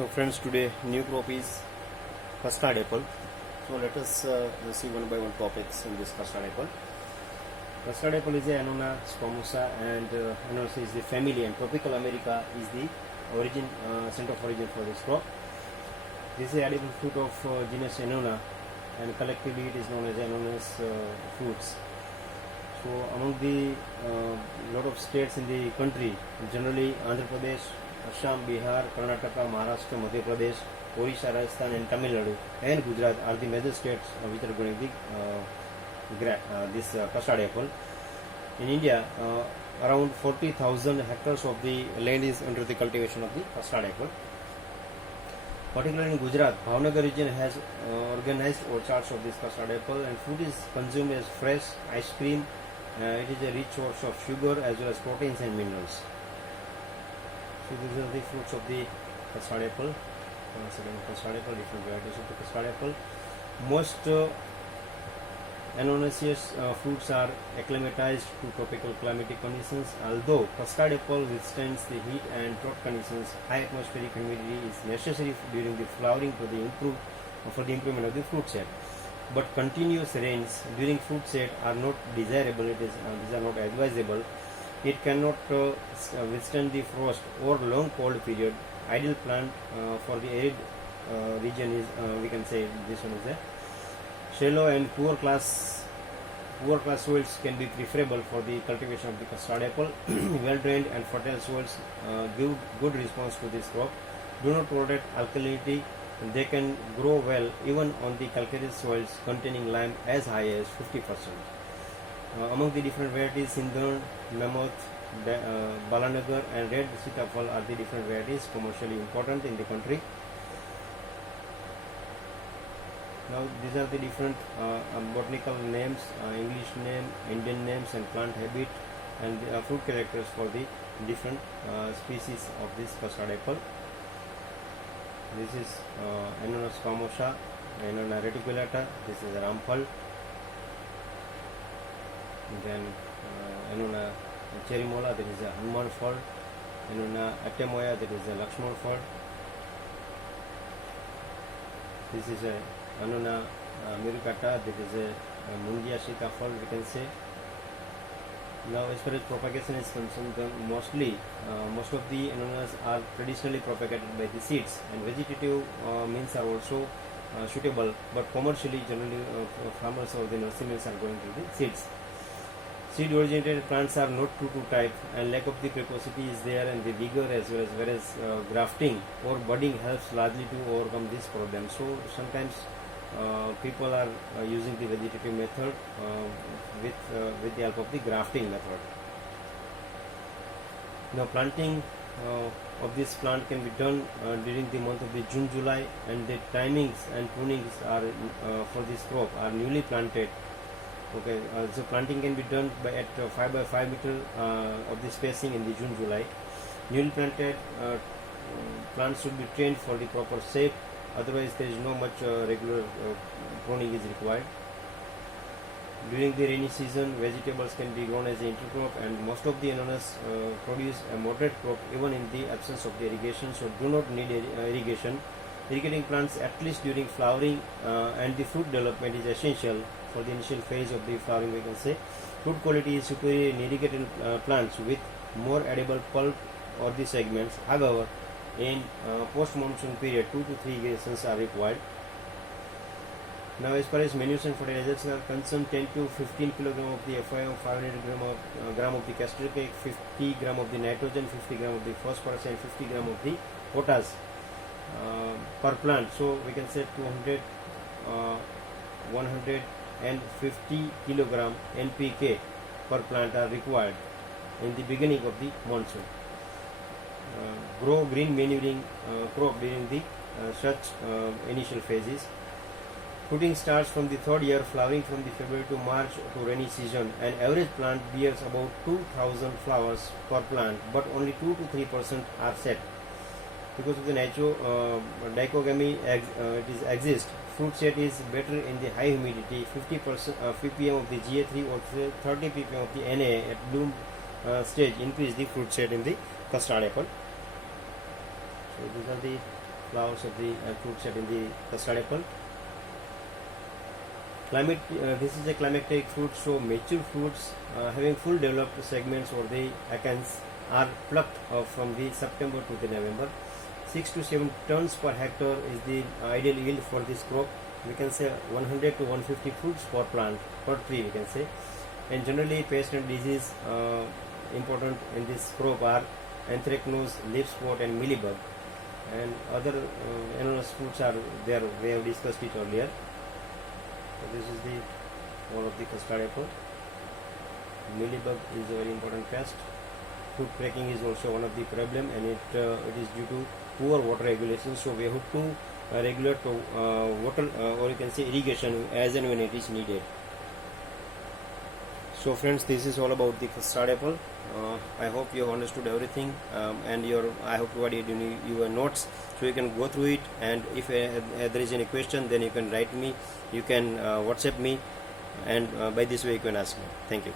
So friends, today new crop is custard apple. So let us see one by one topics in this custard apple. Custard apple is the Annona squamosa, and Annona is the family, and tropical America is the origin center of origin for this crop. This is the edible fruit of genus Annona, and collectively it is known as Annona's fruits. So among the lot of states in the country, generally Andhra Pradesh, Assam, Bihar, Karnataka, Maharashtra, Madhya Pradesh, Orissa, Rajasthan and Tamil Nadu and Gujarat are the major states which are growing this custard apple. In India, around 40,000 hectares of the land is under the cultivation of the custard apple. Particularly in Gujarat, Bhavnagar region has organized orchards of this custard apple, and fruit is consumed as fresh ice cream. It is a rich source of sugar as well as proteins and minerals. So these are the fruits of the custard apple. Custard apple, different varieties of the custard apple. Most annonaceous fruits are acclimatized to tropical climatic conditions. Although custard apple withstands the heat and drought conditions, high atmospheric humidity is necessary during the flowering for the improvement of the fruit set. But continuous rains during fruit set are not desirable. These are not advisable. It cannot withstand the frost or long cold period. Ideal plant for the arid region is, we can say this one is a shallow and poor class soils can be preferable for the cultivation of the custard apple. Well drained and fertile soils give good response to this crop. Do not tolerate alkalinity. They can grow well even on the calcareous soils containing lime as high as 50%. Among the different varieties, Sindhurn, Mammoth, Balanagar and Red Sitafal are the different varieties commercially important in the country. Now these are the different botanical names, English name, Indian names and plant habit and fruit characters for the different species of this custard apple. This is Annona squamosa, Annona reticulata, this is a Ramphal, then Annona cherimola, that is a Hanuman fir, Annona atemoya, that is a Lakshman fir. This is a Annona mirukata, that is a Mungia sitafal, we can say. Now as far as propagation is concerned, most of the annonas are traditionally propagated by the seeds, and vegetative means are also suitable, but commercially generally farmers or the nurseries are going to the seeds. Seed originated plants are not true to type, and lack of the precocity is there, and the vigor as well as whereas grafting or budding helps largely to overcome this problem. So sometimes people are using the vegetative method with the help of the grafting method. Now planting of this plant can be done during the month of the June-July, and the timings and prunings are for this crop are newly planted. Okay, so planting can be done at 5 by 5 meter of the spacing in the June-July. Newly planted plants should be trained for the proper shape. Otherwise, there is no much regular pruning is required. During the rainy season, vegetables can be grown as an intercrop, and most of the annonas produce a moderate crop even in the absence of the irrigation, so do not need irrigation. Irrigating plants at least during flowering and the fruit development is essential for the initial phase of the flowering, we can say. Fruit quality is superior in irrigated plants with more edible pulp or the segments. However, in post-monsoon period, 2 to 3 irrigations are required. Now as far as manures and fertilizers are concerned, 10 to 15 kg of the FIO, 500 gram of the castor cake, 50 gram of the nitrogen, 50 gram of the phosphorus and 50 gram of the potash per plant. So we can say 200, 150 kilogram NPK per plant are required in the beginning of the monsoon. Grow green manuring crop during the such initial phases. Fruiting starts from the third year, flowering from the February to March to rainy season. An average plant bears about 2,000 flowers per plant, but only 2 to 3% are set. Because of the natural dichogamy exists, fruit set is better in the high humidity, 50% ppm of the Ga3 or 30 ppm of the Na at bloom stage increase the fruit set in the custard apple. So these are the flowers of the fruit set in the custard apple. This is a climacteric fruit, so mature fruits having full developed segments or the acants are plucked from the September to the November. 6 to 7 tons per hectare is the ideal yield for this crop. We can say 100 to 150 fruits per plant, per tree we can say. And generally pest and disease important in this crop are anthracnose, leaf spot and mealybug. And other anonymous fruits are there, we have discussed it earlier. So this is the one of the custard apple. Mealybug is a very important pest. Fruit cracking is also one of the problem, and it is due to poor water regulation. So we have to regulate water or you can say irrigation as and when it is needed. So friends, this is all about the custard apple. I hope you have understood everything, and I have provided your notes, so you can go through it, and if there is any question, then you can write me, you can WhatsApp me, and by this way you can ask me. Thank you.